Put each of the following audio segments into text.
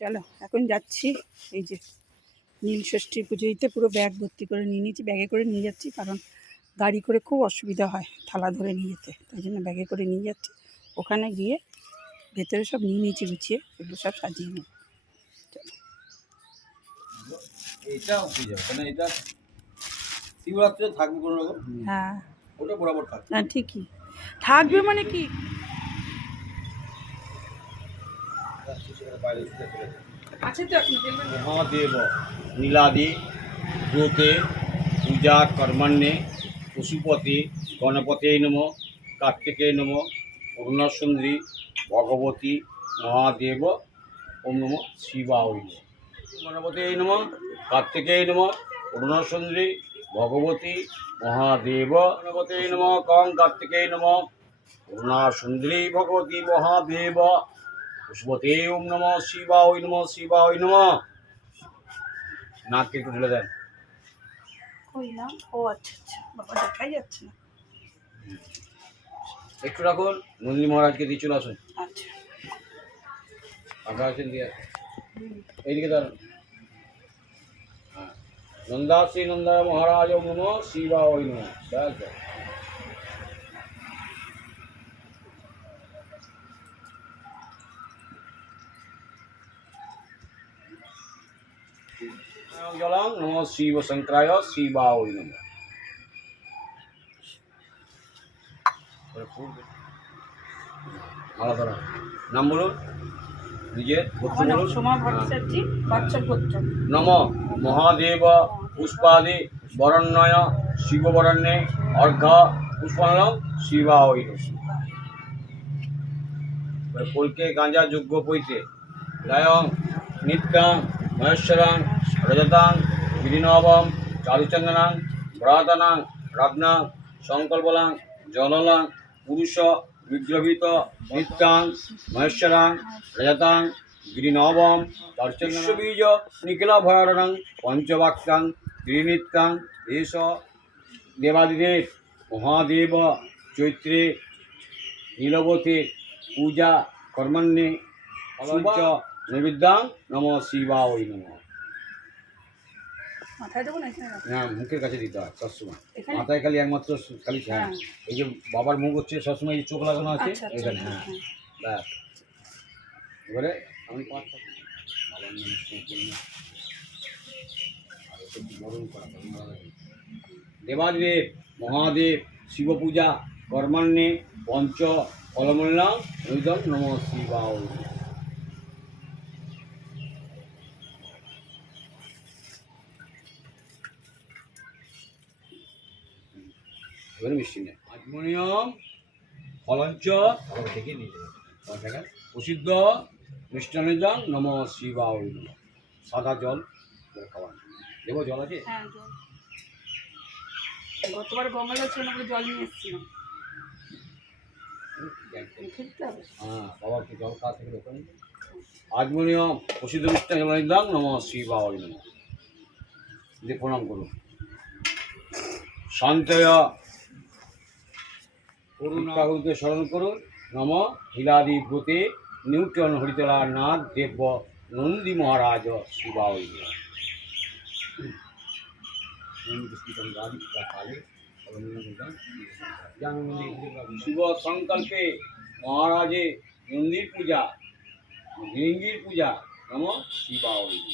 চলো এখন যাচ্ছি। এই যে নীল ষষ্ঠীর পুজো দিতে পুরো ব্যাগ ভর্তি করে নিয়ে নিয়েছি, ব্যাগে করে নিয়ে যাচ্ছি, কারণ গাড়ি করে খুব অসুবিধা হয় থালা ধরে নিয়ে যেতে, তাই জন্য ব্যাগে করে নিয়ে যাচ্ছি। ওখানে গিয়ে ভেতরে সব নিয়ে নিয়েছি গুছিয়ে, এগুলো সব সাজিয়ে নেব। এটা পুজো মানে এটা শিবরাত্রি থাকবে কোনো রকম। হ্যাঁ ওটা বরাবর থাকবে না, ঠিকই থাকবে মানে কি আছে তো এখন মহাদেব নীলাদি ব্রতে পূজা কর্মাণ্যে পশুপতি গণপতে নম কার্তিকে নম অরুণাসুন্দরী ভগবতী মহাদেব ওম নম শিবায় গণপতে নম কার্তিকে নম অরুণাসুন্দরী ভগবতী মহাদেব গণপতে নম কং কার্তিকে নম অরুণাসুন্দরী ভগবতী মহাদেব পুষ্পতে ওম নম শিবায় নম শিবায় নম। নাককে একটু ঢেলে দেন। কই না, ও আচ্ছা আচ্ছা, বাবা দেখাই যাচ্ছে না। একটু রাখুন, নন্দী মহারাজকে দিয়ে চলে আসুন। আচ্ছা ফাঁকা আছেন দিয়ে এইদিকে দাঁড়ান। হ্যাঁ, নন্দাশ্রী নন্দা মহারাজ ওম নম শিবায় নম। ব্যাস ব্যাস। জলাং নম শিব শঙ্করায় শিবায় নম। আলাদা নাম বলুন, নিজের গোত্র বলুন। সোমা ভট্টাচার্য, বাচ্চা গোত্র। নম মহাদেব পুষ্পাদি বরণ্যয় শিববরণ্যে অর্ঘ্য পুষ্পালং শিবায় নমঃ। কলকে গাঁজা যজ্ঞ পৈতে গায়ং নিত্যাং মহেশ্বরাং রজতাং গিরিনবম চারুচন্দনাং ভ্রাতানাং রত্নাং সংকল্পলাং জললাং পুরুষ বিগ্রহিত নিত্যাং মহেশ্বরাং রজতাং গিরিনবম চারুচন্দনবীজ নিখিলভয়ারণং পঞ্চবাক্যাং ত্রিনিত্যাং এষ দেবাদিদেব মহাদেব চৈত্রে নীলবতে পূজা কর্মণ্যে অলঞ্চ নৈবেদ্যাং নম শিবায় নমঃ। মাথায় দেবো না এখানে রাখো? হ্যাঁ, মুখের কাছে দিতে হয় সবসময়। এখানে? মাথায় খালি একমাত্র খালি হ্যাঁ, হ্যাঁ। এই যে বাবার মুখ হচ্ছে সবসময় এই চোখ লাগানো আছে আচ্ছা, আচ্ছা, এখানে। হ্যাঁ, হ্যাঁ ব্যাস। এবারে আমি বাবার নাম স্মরণ করা দেবাদেব মহাদেব শিব পূজা কর্মাণ্যে পঞ্চ ফলমূল্যাং নৈদং নম শিবায়। এবারে মিষ্টি নেই আজমনিয়ম ফলঞ্চ থেকে নিয়ে যাবেন প্রসিদ্ধ মিষ্টান্নজাং নম শিবায় নমঃ। সাদা জল খাওয়ান। দেবো জল আছে? হ্যাঁ জল। গতবার গঙ্গাজল ছিল না বলে জল নিয়ে এসেছিলাম। খেতে হবে। হ্যাঁ, বাবাকে জল খাওয়া থেকে রোকেন। আজমনিয়ম প্রসিদ্ধ মিষ্টান্নজাং নম শিবায় নমঃ। দিয়ে প্রণাম করুন। শান্তয়া করুণাকে স্মরণ করুন। নম হিলাদি ব্রতে নিউটন হরিতলা নাথ দেব নন্দী মহারাজ শিবায় নমঃ। শিব সংকল্পে মহারাজে নন্দীর পূজা ভৃঙ্গির পূজা নম শিবায় নমঃ।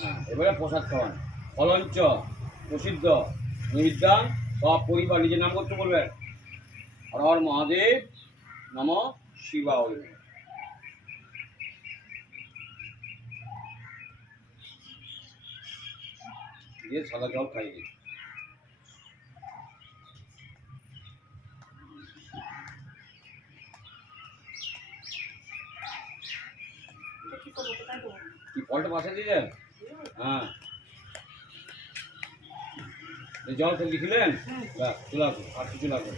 হ্যাঁ, এবারে প্রসাদ খাওয়ান। ফলঞ্চ প্রসিদ্ধ নৈবেদ্যাং সব পরিবার নিজের নাম করতে বলবেন। হর হর মহাদেব নম শিবায় নমঃ। দিয়ে সাদা জল খাইয়ে দিন। কি ফলটা বাসা দিয়ে যান? হ্যাঁ, জল খেয়ে লিখলেন চলে আসুন, আর কিছু লাগবে।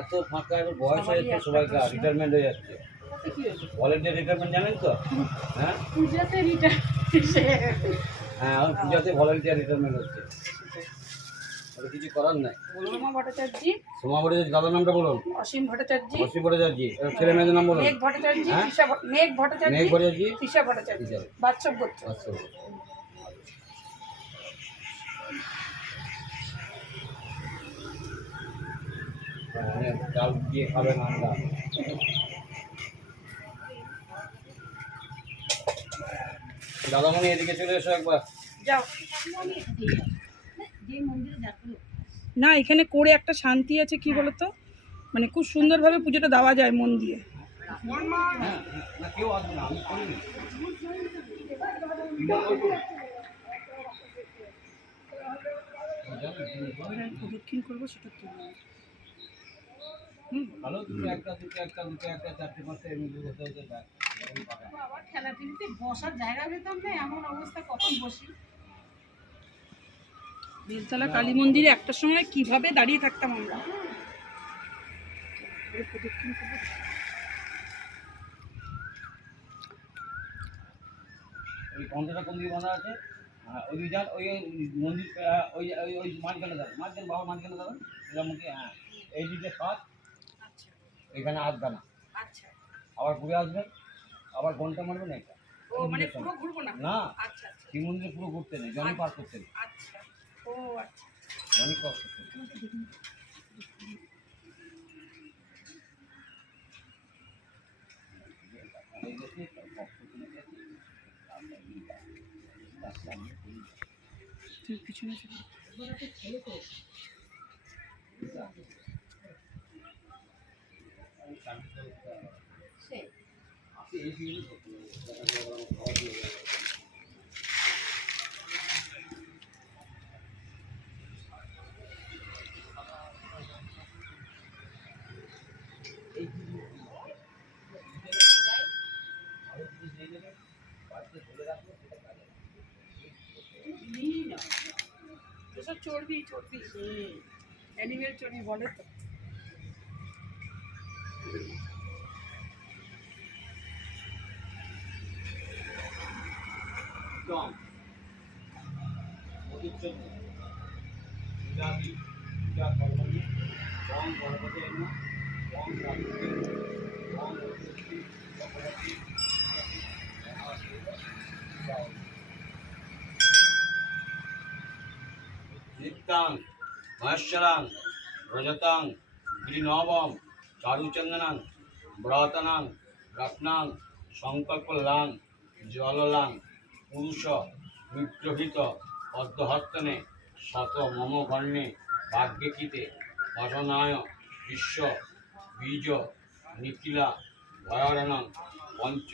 এত ফাঁকা এবার বয়স হয়ে যাচ্ছে, সবাইকে রিটায়ারমেন্ট হয়ে যাচ্ছে। ভলেন্টিয়ার রিটায়ারমেন্ট জানেন তো? হ্যাঁ হ্যাঁ আমার পূজাতে ভলেন্টিয়ার রিটায়ারমেন্ট হচ্ছে, ওটা কিছু করার নাই। সোমা ভট্টাচার্য, সোমা ভট্টাচার্য, দাদার নামটা বলুন। অসীম ভট্টাচার্য, অসীম ভট্টাচার্য, ছেলে মেয়েদের নাম বলুন। মেঘ ভট্টাচার্য, হ্যাঁ? মেঘ ভট্টাচার্য, মেঘ ভট্টাচার্য, তৃষা ভট্টাচার্য, তৃষা। বাচ্চব গোত্র। আচ্ছা চাল দিয়ে খাবেন আমরা। দাদামণি এদিকে চলে এসো একবার। যাও। না এখানে করে একটা শান্তি আছে, কি বলতো, মানে খুব সুন্দরভাবে পুজোটা দেওয়া যায় মন দিয়ে। হ্যাঁ, না কেউ আসবে না, আমি করিনি। প্রদক্ষিণ করবো সেটা তো ভালো, দুটো একটা চারটে পাঁচটা এর মধ্যে বসে হতে পারে। আবার খেলা টিভিতে বসার জায়গা পেতাম না, এমন অবস্থা কখন বসি। বেলতলা কালী মন্দিরে একটা সময় কিভাবে দাঁড়িয়ে থাকতাম আমরা। প্রদক্ষিণ করবো। ওই কন্টাটা কোন দিকে বাঁধা আছে? ওই দিকে যান, ওই মন্দির, ওই ওই ওই মাঝখানে যাবেন, বাবা মাঝখানে যাবেন, এটা মুখে, হ্যাঁ এই দিকে সাত, আচ্ছা এখানে আধখানা, আচ্ছা। আবার ঘুরে আসবেন, আবার ঘন্টা মারবেন এটা। ও মানে পুরো ঘুরবো না? না, আচ্ছা আচ্ছা শ্রী মন্দিরে পুরো ঘুরতে নেই, জনি পার করতে নেই, আচ্ছা। ও আচ্ছা। জনি পার করতে নেই। তুই পিছনে চলে সব চর্বি চর্বি, অ্যানিমেল চর্বি বলে তো। কম মধুচন্দ্র বিলাতি পূজা কর্মণি কম গণপতি এনে কম রাত্রি কম অতিথি ভগবতী নিত্যাং মহেশ্বরাং রজতাং গিরিনবম চারুচন্দনাং ব্রতনাং রত্নাং সংকল্পলাং জললাং পুরুষ বিগ্রহিত পদ্মহস্তনে শত মম গণ্যে ভাগ্যকিতে বসনায় বিশ্ব বীজ নিখিলা ভয়ারণং পঞ্চ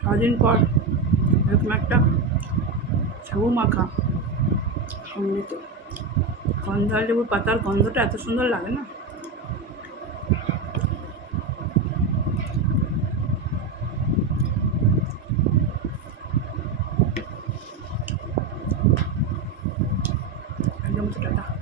সারাদিন পর এরকম একটা সাবু মাখা অমৃত, গন্ধাল লেবুর পাতার গন্ধটা এত সুন্দর লাগে না। পর্যন্ত, টাটা।